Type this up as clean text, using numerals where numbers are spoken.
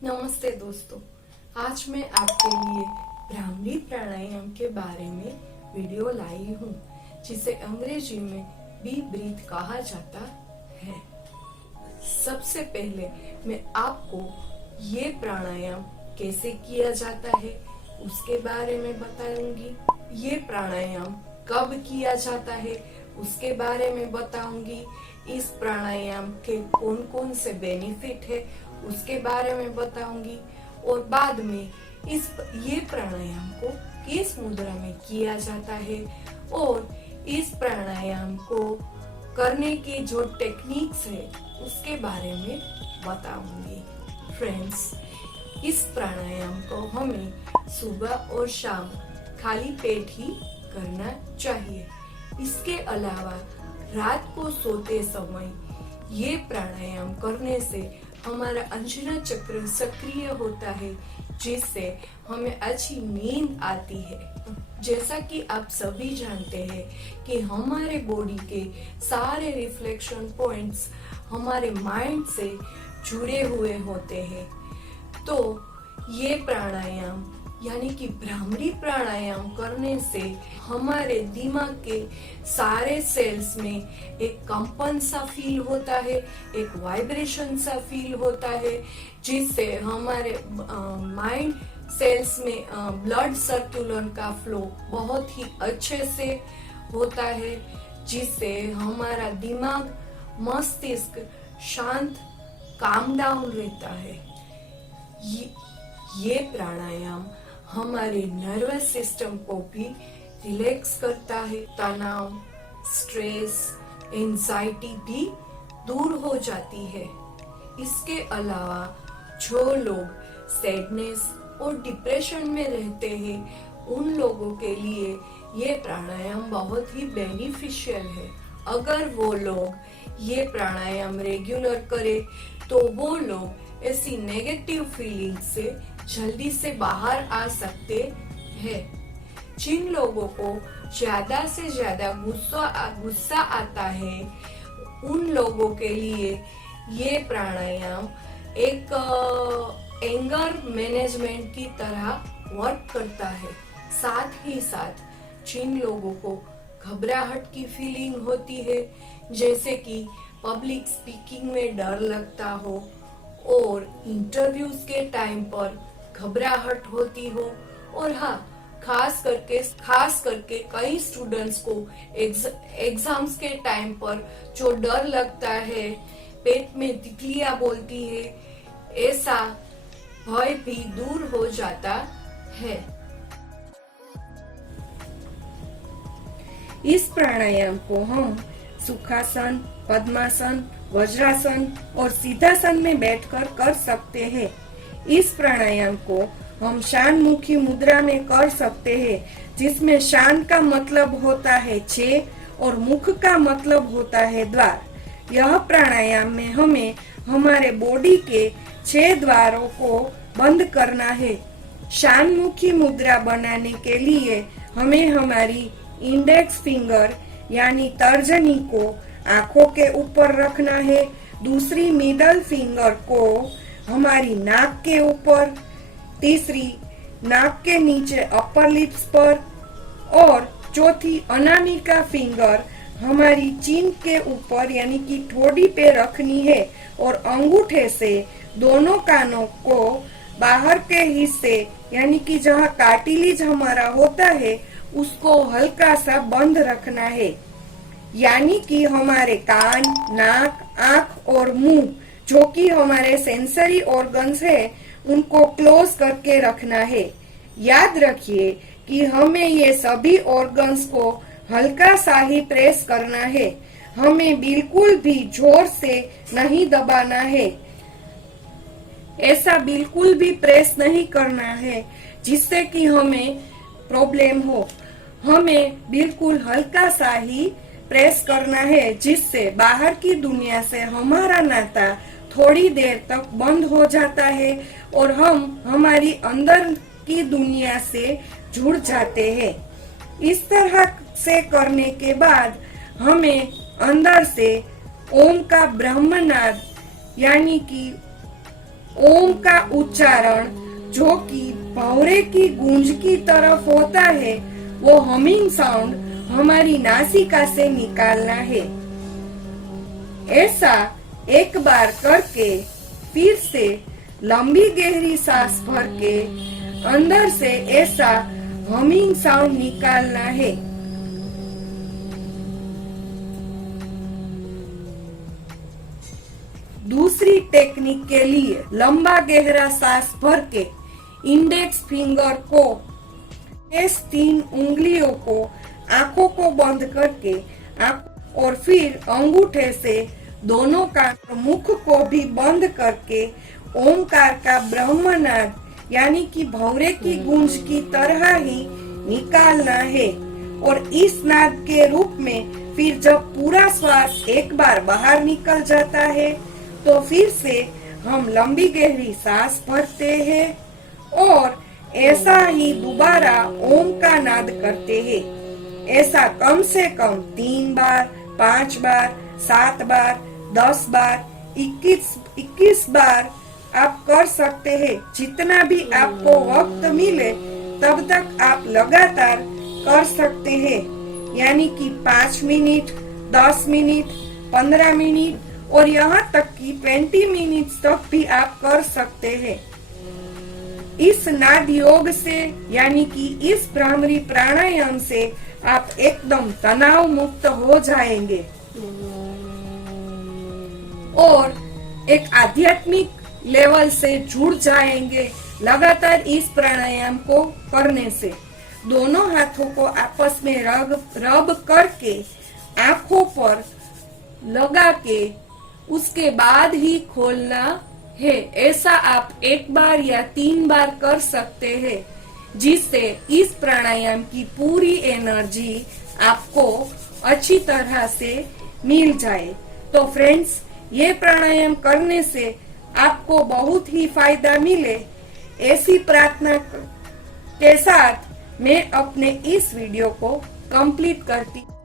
नमस्ते दोस्तों, आज मैं आपके लिए भ्रामरी प्राणायाम के बारे में वीडियो लाई हूँ, जिसे अंग्रेजी में बी ब्रीथ कहा जाता है। सबसे पहले मैं आपको ये प्राणायाम कैसे किया जाता है उसके बारे में बताऊंगी। ये प्राणायाम कब किया जाता है उसके बारे में बताऊंगी। इस प्राणायाम के कौन कौन से बेनिफिट है उसके बारे में बताऊंगी और बाद में ये प्राणायाम को किस मुद्रा में किया जाता है और इस प्राणायाम को करने के जो टेक्निक्स है उसके बारे में बताऊंगी। फ्रेंड्स, इस प्राणायाम को हमें सुबह और शाम खाली पेट ही करना चाहिए। इसके अलावा रात को सोते समय ये प्राणायाम करने से हमारा अंजना चक्र सक्रिय होता है, जिससे हमें अच्छी नींद आती है। जैसा कि आप सभी जानते हैं कि हमारे बॉडी के सारे रिफ्लेक्शन पॉइंट्स हमारे माइंड से जुड़े हुए होते हैं। तो ये प्राणायाम यानी कि भ्रामरी प्राणायाम करने से हमारे दिमाग के सारे सेल्स में एक कंपन सा फील होता है, एक वाइब्रेशन सा फील होता है, जिससे हमारे माइंड सेल्स में ब्लड सर्कुलेशन का फ्लो बहुत ही अच्छे से होता है, जिससे हमारा दिमाग मस्तिष्क शांत काम डाउन रहता है। ये प्राणायाम हमारे नर्वस सिस्टम को भी रिलैक्स करता है। तनाव, स्ट्रेस, एंजाइटी भी दूर हो जाती है। इसके अलावा जो लोग सैडनेस और डिप्रेशन में रहते हैं उन लोगों के लिए ये प्राणायाम बहुत ही बेनिफिशियल है। अगर वो लोग ये प्राणायाम रेगुलर करे तो वो लोग ऐसी नेगेटिव फीलिंग से जल्दी से बाहर आ सकते हैं। जिन लोगों को ज्यादा से ज्यादा गुस्सा आता है उन लोगों के लिए ये प्राणायाम एक एंगर मैनेजमेंट की तरह वर्क करता है। साथ ही साथ जिन लोगों को घबराहट की फीलिंग होती है, जैसे कि पब्लिक स्पीकिंग में डर लगता हो और इंटरव्यूज के टाइम पर घबराहट होती हो, और हाँ, खास करके कई स्टूडेंट्स को एग्जाम्स के टाइम पर जो डर लगता है, पेट में तितलियां बोलती है, ऐसा भय भी दूर हो जाता है। इस प्राणायाम को हम सुखासन, पद्मासन, वज्रासन और सीधासन में बैठकर कर सकते हैं। इस प्राणायाम को हम शान मुखी मुद्रा में कर सकते हैं, जिसमें शान का मतलब होता है 6 और मुख का मतलब होता है द्वार। यह प्राणायाम में हमें हमारे बॉडी के 6 द्वारों को बंद करना है। शान मुखी मुद्रा बनाने के लिए हमें हमारी इंडेक्स फिंगर यानी तर्जनी को आंखों के ऊपर रखना है, दूसरी मिडल फिंगर को हमारी नाक के ऊपर, तीसरी नाक के नीचे अपर लिप्स पर और चौथी अनामिका फिंगर हमारी चिन के ऊपर यानी कि ठोड़ी पे रखनी है और अंगूठे से दोनों कानों को बाहर के हिस्से यानी कि जहाँ कार्टिलेज हमारा होता है उसको हल्का सा बंद रखना है। यानी कि हमारे कान, नाक, आँख और मुंह जो कि हमारे सेंसरी ऑर्गन्स है उनको क्लोज करके रखना है। याद रखिए कि हमें ये सभी ऑर्गन्स को हल्का सा ही प्रेस करना है, हमें बिल्कुल भी जोर से नहीं दबाना है। ऐसा बिल्कुल भी प्रेस नहीं करना है जिससे कि हमें प्रॉब्लम हो। हमें बिल्कुल हल्का सा ही प्रेस करना है, जिससे बाहर की दुनिया से हमारा नाता थोड़ी देर तक बंद हो जाता है और हम हमारी अंदर की दुनिया से जुड़ जाते हैं। इस तरह से करने के बाद हमें अंदर से ओम का ब्रह्मनाद यानी कि ओम का उच्चारण जो कि भौरे की गूंज की तरफ होता है, वो हमिंग साउंड हमारी नासिका से निकालना है। ऐसा एक बार करके फिर से लंबी गहरी सांस भर के अंदर से ऐसा हमिंग साउंड निकालना है। दूसरी टेक्निक के लिए लंबा गहरा सांस भर के इंडेक्स फिंगर को इस 3 उंगलियों को आंखों को बंद करके और फिर अंगूठे से दोनों का मुख को भी बंद करके ओमकार का ब्रह्मनाद यानी कि भौरे की गूंज की तरह ही निकालना है। और इस नाद के रूप में फिर जब पूरा श्वास एक बार बाहर निकल जाता है तो फिर से हम लंबी गहरी सांस भरते हैं और ऐसा ही दोबारा ओम का नाद करते हैं। ऐसा कम से कम 3 बार, 5 बार, 7 बार, 10 बार, 21 बार आप कर सकते हैं। जितना भी आपको वक्त मिले तब तक आप लगातार कर सकते हैं, यानी कि 5 मिनट, 10 मिनट, 15 मिनट और यहाँ तक कि 20 मिनट तक भी आप कर सकते हैं। इस नाद योग से यानी कि इस भ्रामरी प्राणायाम से आप एकदम तनाव मुक्त हो जाएंगे और एक आध्यात्मिक लेवल से जुड़ जाएंगे लगातार इस प्राणायाम को करने से। दोनों हाथों को आपस में रब करके आंखों पर लगा के उसके बाद ही खोलना है। ऐसा आप 1 बार या 3 बार कर सकते हैं, जिससे इस प्राणायाम की पूरी एनर्जी आपको अच्छी तरह से मिल जाए। तो फ्रेंड्स, ये प्राणायाम करने से आपको बहुत ही फायदा मिले, ऐसी प्रार्थना के साथ मैं अपने इस वीडियो को कंप्लीट करती हूँ।